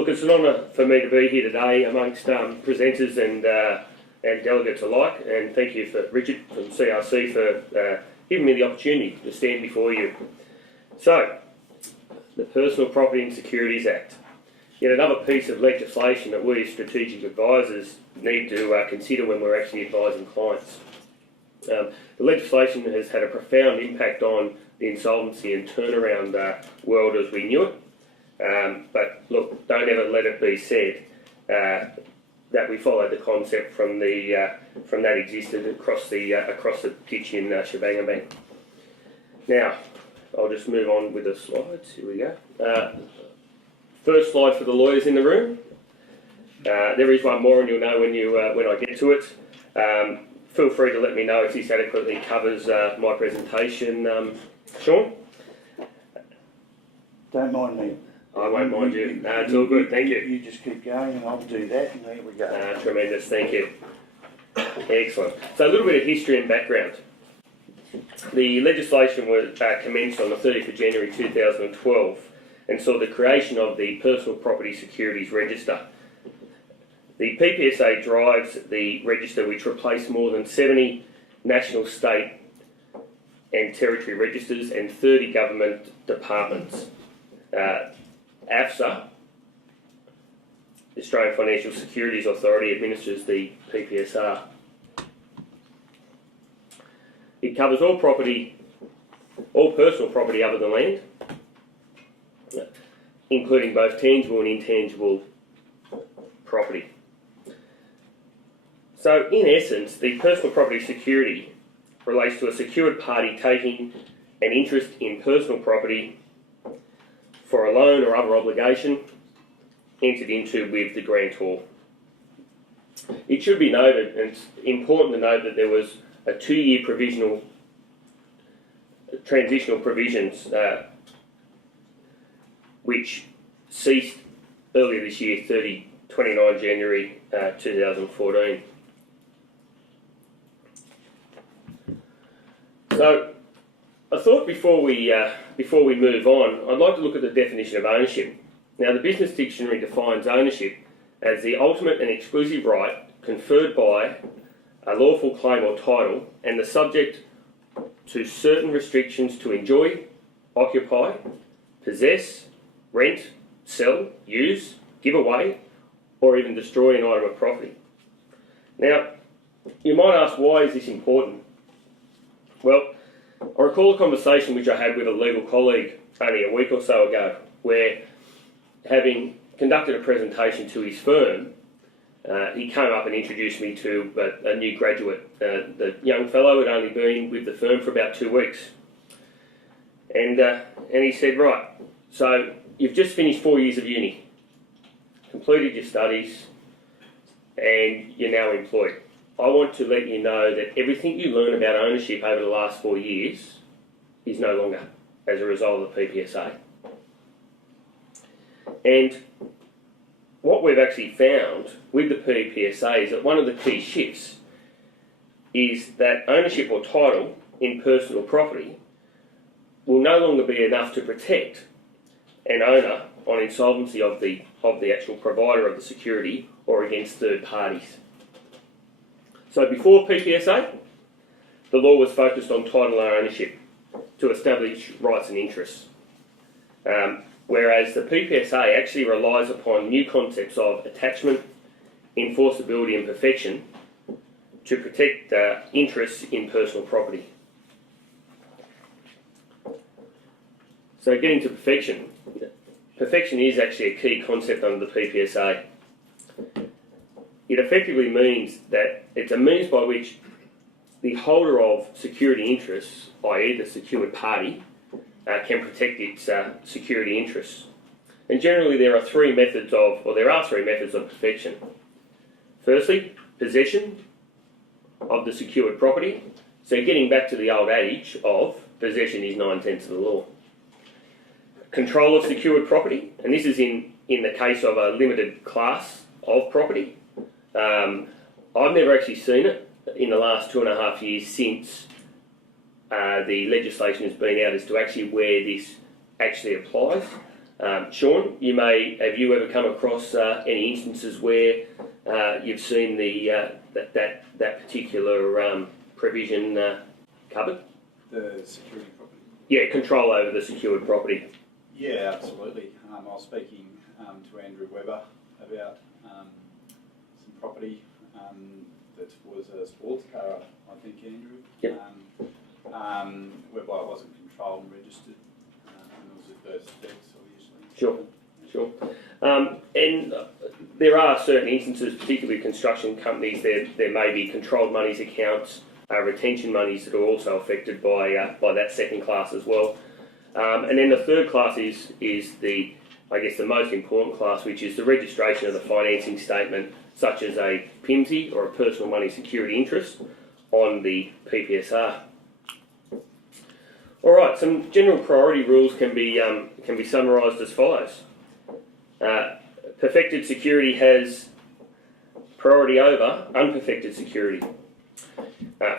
look, it's an honour for me to be here today amongst presenters and delegates alike, and thank you for Richard from CRC for giving me the opportunity to stand before you. So, the Personal Property and Securities Act. Yet another piece of legislation that we as strategic advisors need to consider when we're actually advising clients. The legislation has had a profound impact on the insolvency and turnaround world as we knew it. But look, don't ever let it be said that we followed the concept from that existed across the pitch in Shebangabang. Now, I'll just move on with the slides. Here we go. First slide for the lawyers in the room. There is one more, and you'll know when I get to it. Feel free to let me know if this adequately covers my presentation, Sean. Don't mind me. I won't mind you. No, it's all good. Thank you. You just keep going, and I'll do that, and there we go. Tremendous. Thank you. Excellent. So a little bit of history and background. The legislation was commenced on the 30th of January 2012 and saw the creation of the Personal Property Securities Register. The PPSA drives the register, which replaced more than 70 national, state and territory registers and 30 government departments. AFSA, the Australian Financial Securities Authority, administers the PPSR. It covers all personal property other than land, including both tangible and intangible property. So, in essence, the personal property security relates to a secured party taking an interest in personal property for a loan or other obligation entered into with the grantor. It should be noted, and it's important to note, that there was a 2-year transitional provisions which ceased earlier this year, 29 January 2014. So, I thought before we move on, I'd like to look at the definition of ownership. Now, the Business Dictionary defines ownership as the ultimate and exclusive right conferred by a lawful claim or title and the subject to certain restrictions to enjoy, occupy, possess, rent, sell, use, give away, or even destroy an item of property. Now, you might ask, why is this important? Well, I recall a conversation which I had with a legal colleague only a week or so ago, where, having conducted a presentation to his firm, he came up and introduced me to a new graduate. The young fellow had only been with the firm for about 2 weeks. And he said, right, so you've just finished 4 years of uni, completed your studies, and you're now employed. I want to let you know that everything you learn about ownership over the last 4 years is no longer as a result of the PPSA. And what we've actually found with the PPSA is that one of the key shifts is that ownership or title in personal property will no longer be enough to protect an owner on insolvency of the actual provider of the security or against third parties. So before PPSA, the law was focused on title and ownership to establish rights and interests. Whereas the PPSA actually relies upon new concepts of attachment, enforceability and perfection to protect interests in personal property. So getting to perfection. Perfection is actually a key concept under the PPSA. It effectively means that it's a means by which the holder of security interests, i.e. the secured party, can protect its security interests. And generally there are three methods of perfection. Firstly, possession of the secured property. So getting back to the old adage of possession is 9/10 of the law. Control of secured property, and this is in the case of a limited class of property. I've never actually seen it in the last 2.5 years since the legislation has been out as to actually where this actually applies. Sean, have you ever come across any instances where you've seen that particular provision covered? The security property. Yeah, control over the secured property. Yeah, absolutely. I was speaking to Andrew Webber about some property that was a sports car, I think, Andrew. Yep. Whereby it wasn't controlled and registered. And it was adverse effects, obviously. Sure. And there are certain instances, particularly construction companies, there may be controlled monies accounts, retention monies that are also affected by that second class as well. And then the third class is the most important class, which is the registration of the financing statement, such as a PIMSI or a personal money security interest on the PPSR. All right, some general priority rules can be summarised as follows. Perfected security has priority over unperfected security.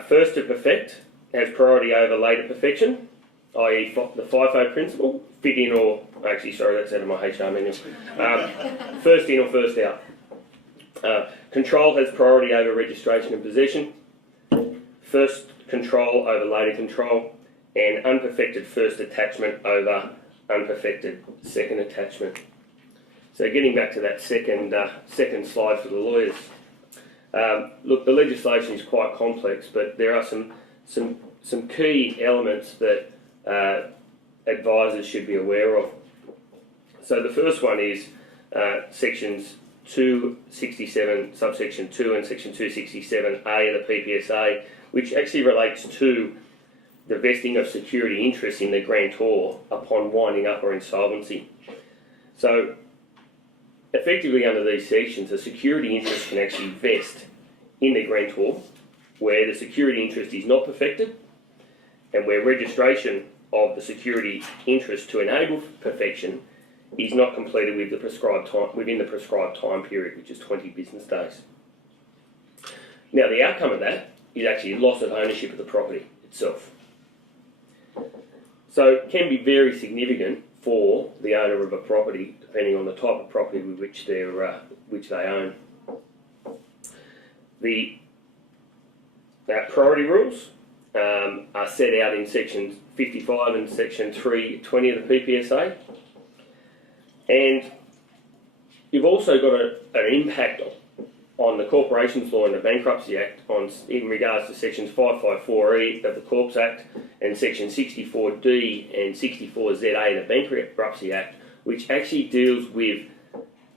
First to perfect has priority over later perfection, i.e. the FIFO principle, fit in or, that's out of my HR manual, first in or first out. Control has priority over registration and possession, first control over later control, and unperfected first attachment over unperfected second attachment. So getting back to that second slide for the lawyers. Look, the legislation is quite complex, but there are some key elements that advisors should be aware of. So the first one is sections 267, subsection 2 and section 267A of the PPSA, which actually relates to the vesting of security interest in the grantor upon winding up or insolvency. So effectively under these sections, a security interest can actually vest in the grantor where the security interest is not perfected and where registration of the security interest to enable perfection is not completed within the prescribed time period, which is 20 business days. Now, the outcome of that is actually loss of ownership of the property itself. So it can be very significant for the owner of a property, depending on the type of property with which they own. The priority rules are set out in section 55 and section 320 of the PPSA, and you've also got an impact on the Corporations Law and the Bankruptcy Act in regards to sections 554E of the Corps Act and section 64D and 64ZA of the Bankruptcy Act, which actually deals with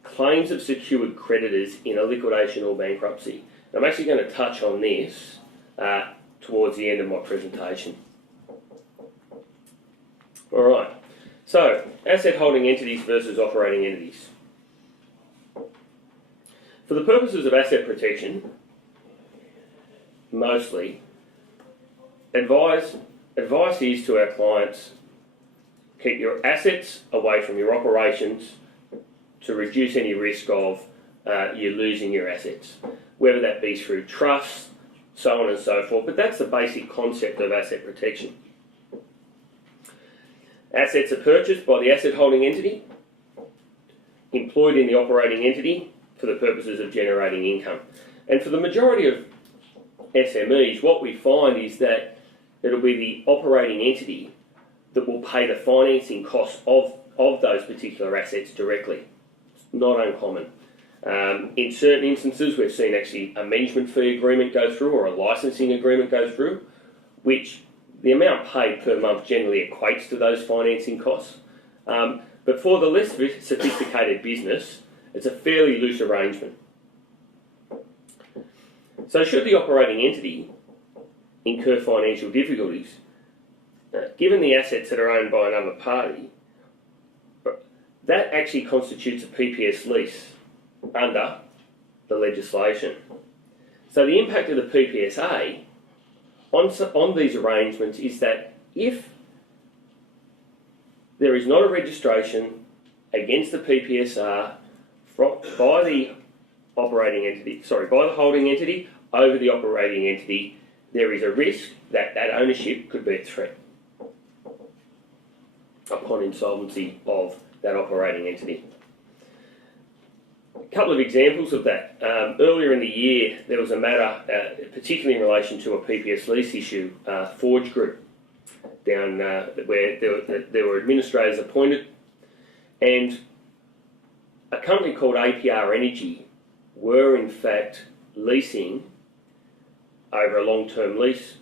claims of secured creditors in a liquidation or bankruptcy. And I'm actually going to touch on this towards the end of my presentation. All right, so asset holding entities versus operating entities. For the purposes of asset protection, mostly, advice is to our clients, keep your assets away from your operations to reduce any risk of you losing your assets, whether that be through trusts, so on and so forth. But that's the basic concept of asset protection. Assets are purchased by the asset holding entity, employed in the operating entity for the purposes of generating income. And for the majority of SMEs, what we find is that it'll be the operating entity that will pay the financing costs of those particular assets directly. It's not uncommon. In certain instances, we've seen actually a management fee agreement go through or a licensing agreement go through, which the amount paid per month generally equates to those financing costs. But for the less sophisticated business, it's a fairly loose arrangement. So should the operating entity incur financial difficulties, given the assets that are owned by another party, that actually constitutes a PPS lease under the legislation. So the impact of the PPSA on these arrangements is that if there is not a registration against the PPSR by the holding entity over the operating entity, there is a risk that ownership could be at threat upon insolvency of that operating entity. A couple of examples of that. Earlier in the year, there was a matter, particularly in relation to a PPS lease issue, Forge Group, down where there were administrators appointed, and a company called APR Energy were in fact leasing over a long-term lease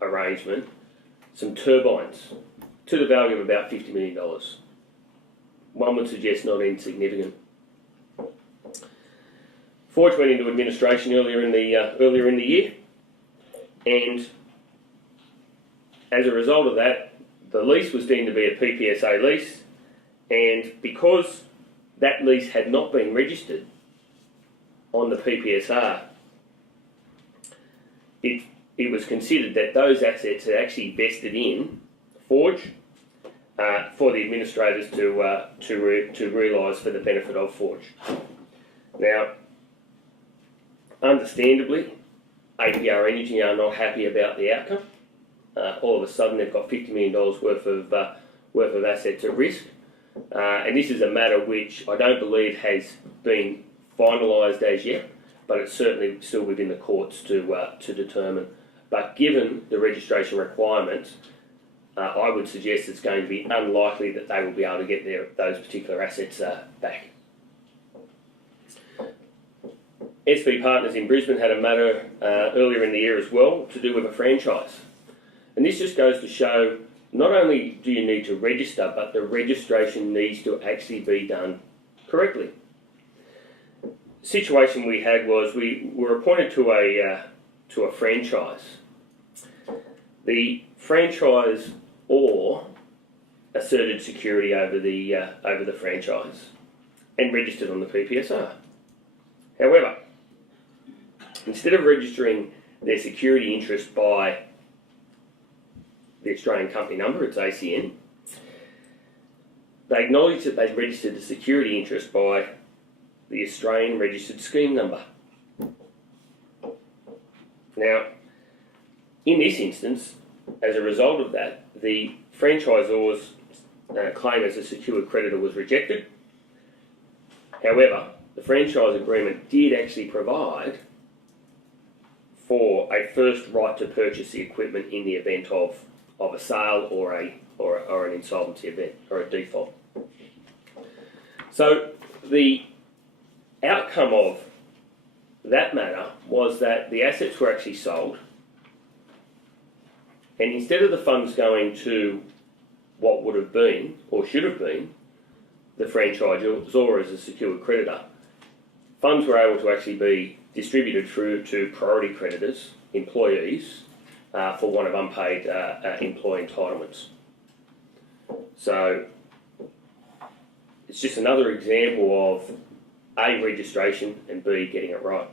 arrangement some turbines to the value of about $50 million. One would suggest not insignificant. Forge went into administration earlier in the year, and as a result of that, the lease was deemed to be a PPSA lease, and because that lease had not been registered on the PPSR, it was considered that those assets had actually vested in Forge for the administrators to realise for the benefit of Forge. Now, understandably, APR Energy are not happy about the outcome. All of a sudden, they've got $50 million worth of assets at risk, and this is a matter which I don't believe has been finalised as yet, but it's certainly still within the courts to determine. But given the registration requirements, I would suggest it's going to be unlikely that they will be able to get those particular assets back. SV Partners in Brisbane had a matter earlier in the year as well to do with a franchise. And this just goes to show not only do you need to register, but the registration needs to actually be done correctly. The situation we had was we were appointed to a franchise. The franchise asserted security over the franchise and registered on the PPSR. However, instead of registering their security interest by the Australian company number, its ACN, they acknowledged that they'd registered the security interest by the Australian registered scheme number. Now, in this instance, as a result of that, the franchisor's claim as a secured creditor was rejected. However, the franchise agreement did actually provide for a first right to purchase the equipment in the event of a sale or an insolvency event or a default. So the outcome of that matter was that the assets were actually sold, and instead of the funds going to what would have been or should have been the franchisor as a secured creditor, funds were able to actually be distributed through to priority creditors, employees, for one of unpaid employee entitlements. So it's just another example of A, registration, and B, getting it right.